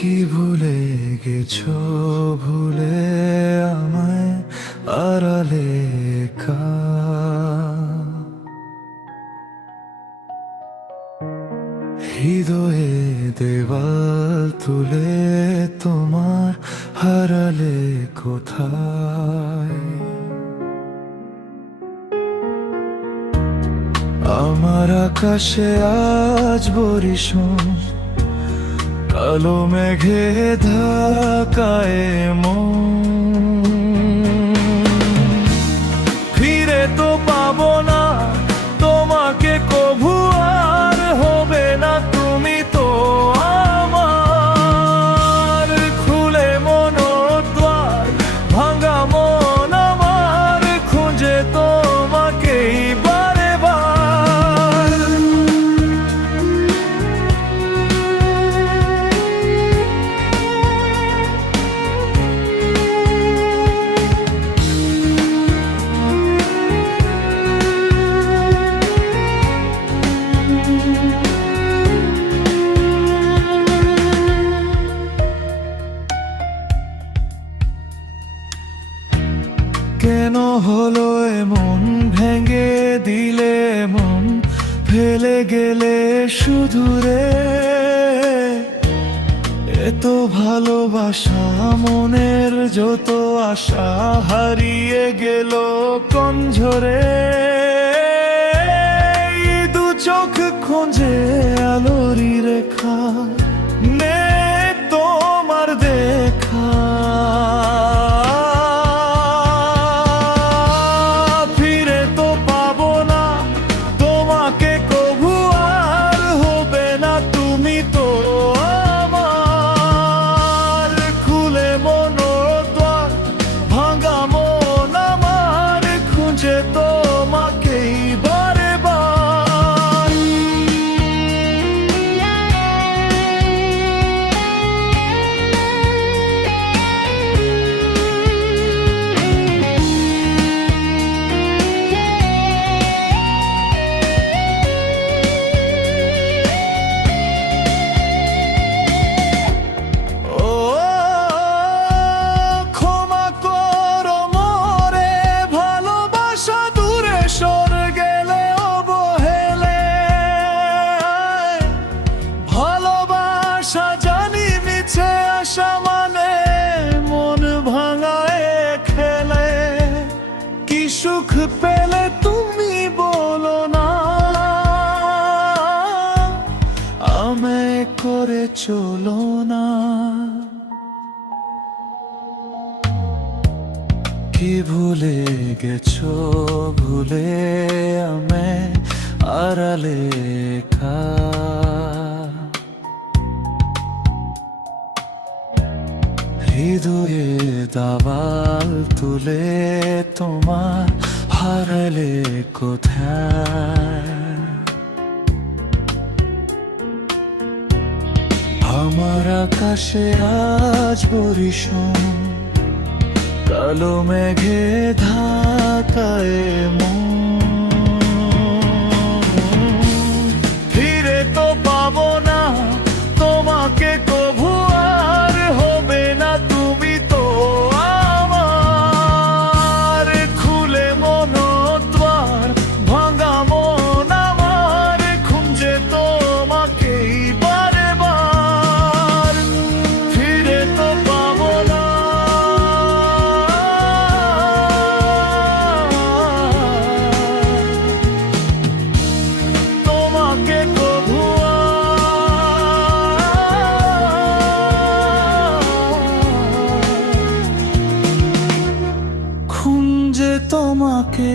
কি ভুলে গেছো, ভুলে আমায় আড়ালে একা। হৃদয়ে দেওয়াল তুলে তোমার হারালে কোথায়। আমার আকাশে আজ বরিশন, কালো মেঘে ঢাকায় মন। ফিরে তো পাবো না তোমাকে কভু, আর হবে না তুমি তো আমার। খুলে মন দ্বার, ভাঙা মন আমার, খুঁজে তোমাকেই বারে বার। কেন হলো এমন, ভেঙে দিলে মন, ফেলে গেলে শুধু রে। এত ভালোবাসা, মনের যত আশা হারিয়ে গেল কঞ্ঝরে। দু চোখ খোঁজে আলোরি রেখা, নে তোমার দেখা। ফিরে তো পাবো না তোমাকে কভু, আর হবে না তুমি তো আমার। খুলে মন দ্বার, ভাঙা মন আমার, খুঁজে তোমাকেই বারে বার। ও ক্ষমা করো মোরে, ভালোবাসা দূরে সরে গেলে অবহেলে। ভালোবাসা জানি মিছে আশা মানে, মন ভাঙায় খেলে। কি সুখ পেলে তুমি বলো না, আমায় করে চলো না। কি ভুলে গেছো, ভুলে আমায় আড়ালে একা। হৃদয়ে দাবাল তুলে তোমার হারালে কোথায়। আমার আকাশে আজ বরিশন, কালো মেঘে ঢাকায় মন। ফিরে তো পাবো না তোমাকে কভু, আর হবে না তুমি তো আমার। খুলে মন দ্বার, ভাঙা মন আমার, খুঁজে তোমাকেই বারে বার। ফিরে তো পাবো না তোমাকে কভু, খুঁজে তোমাকে